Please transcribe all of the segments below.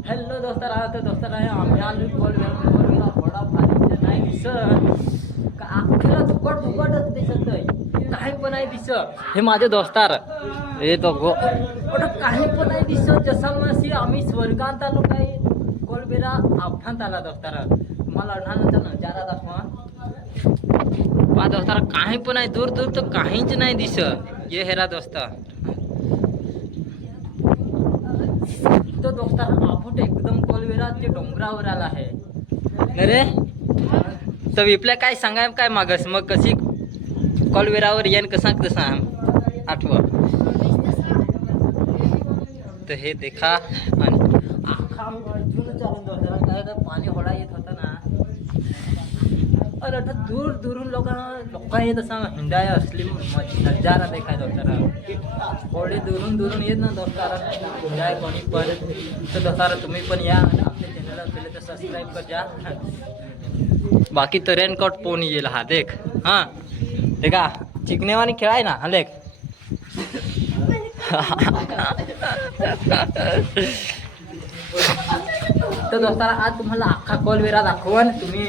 Hello दोस्तार तर दोस्तार आहे आम्ही आलो कोलवेला थोडा भारी नाही दिसत अख्खेला दुकटच दिसत काही पण नाही दिसत हे माझे दोस्तार हे तो काही पण नाही दिसत जसा मशी आम्ही स्वर्गांत आलो काही कोलवेला आव्हान आला दोस्तार तुम्हाला अढाण्याचा नजारा दाखवा पा दोस्तार काही पण नाही दूर दूर तर काहीच नाही दिसत ये हेरा दोस्तार तो दोस्तार आपण एकदम कोलवेराचे डोंगरावर आला आहे अरे तर विपल्या काय सांगाय काय मागस मग कशी कोलवेरावर येण कसा कसा आठव तर हे देखा आणि आखा अर्जुन चालून दोस्तार काय तर पाणी होडा येत होता ना अरे आता दूर दूरून लोक येत असा हिंडाय असली नजारा देखाय दोस्तार थोडे दुरून येत ना दोस्तार हिंडाय कोणी पण तर दोस्तार तुम्ही पण या आणि आपल्या चॅनलला केलं तर सबस्क्राईब कर जा बाकी तर रेनकोट पोहून येईल हा देख हां देखा चिकनेवानी खेळाय ना हा देख तर दोस्तार आज तुम्हाला अख्खा कोलवेरा दाखवून तुम्ही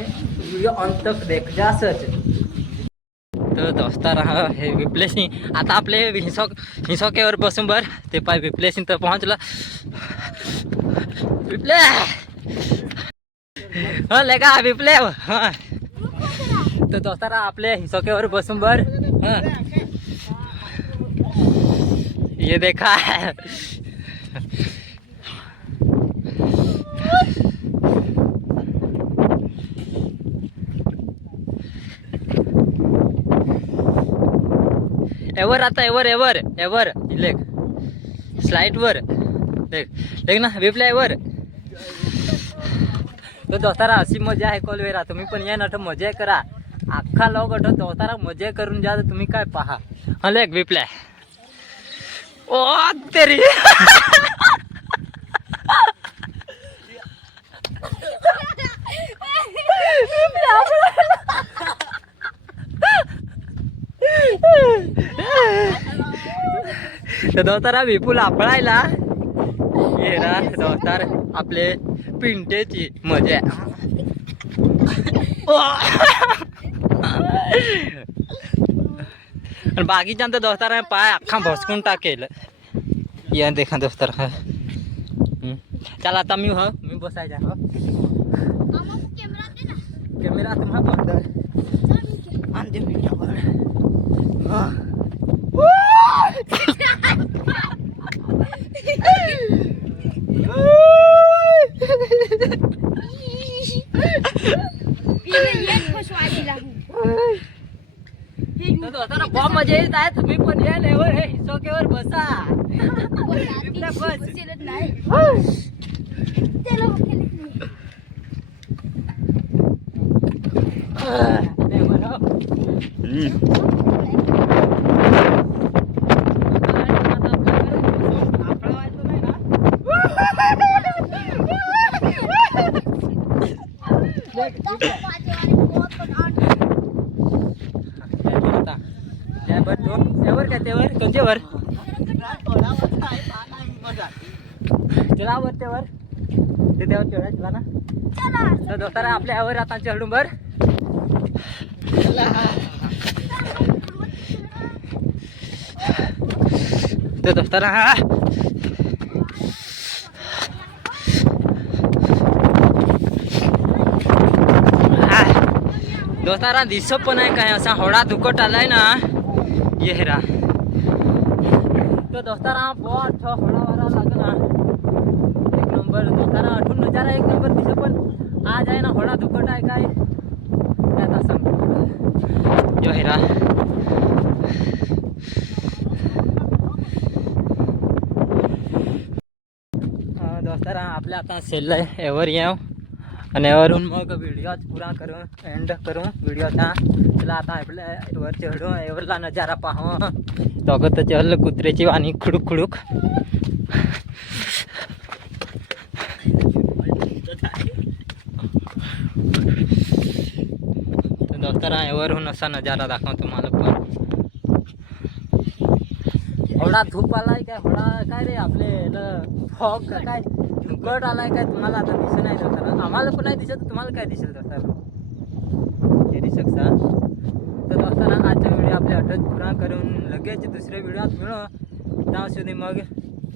व्हिडिओ अंत देख जासच तर दोस्तार हे विप्लेसिंग आता आपले हिसोक्यावर बसून बर ते पाय विप्लेसिंग तर पहुंचला विप्ले हा लेगा विप्ले हा तर दोस्तार आपले हिसोक्यावर बसून बर ये देखा एवर आता एवर लेख स्लाइड वर लेख ना विपल्या एवर तो दोस्तारा अशी मजा आहे कोलवेरा तुम्ही पण या ना मजा करा अख्खा लोक दोस्तारा मजा करून जा तुम्ही काय पहा हा लेख विपल्या ओ तेरी तर दोस्तारा विपुल आपळायला ये ना दोस्तार आपले पिंटेची मजा आणि बाकीच्या दोस्तार पाय अख्खा भसकून टाकेल या देखा दोस्तार चला आता मी बसायचा कॅमेरा तुम्हाला बंद आणते पिंटावर बॉम्ब मजा येत आहे तुम्ही पण या लेवर हे हिसोक्यावर बसा कोणच्यावर चला त्यावर ते त्यावर चढा चला ना तर दोस्तारा आपल्या यावर आता चढून बर तर दोस्तारा हा दोस्तारा दिसत पण आहे काय असा होडा दुकट आलाय ना ये हेरा तो दोस्तारा बहुत होडा वारा लागला एक नंबर दोस्तारा आठवून नजारा एक नंबर दिसत पण आज आहे ना होडा दुकट आहे काय त्याचा सांगतो यो हेरा दोस्तारा आपल्या आता सेल एवर येऊ आणि यावरून मग व्हिडिओ पुरा करून एंड करू व्हिडिओचा चला आता आपल्या वर चढू एवरला नजारा पाहू दोघं तर चढलं कुत्र्याची आणि खुडूक खुडूक दोस्तारा यावरून असा नजारा दाखव तुम्हाला पण होडा धूप आलाय काय होडा काय रे आपले फॉग काय फुकट आलाय काय तुम्हाला आता दिसत नाही जाताना, आम्हाला पण नाही दिसत, तुम्हाला काय दिसेल जाताना हे दिसता. तर असताना आजचा व्हिडिओ आपल्या अटक पुरा करून लगेच दुसऱ्या व्हिडिओत मिळू. त्यासाठी मग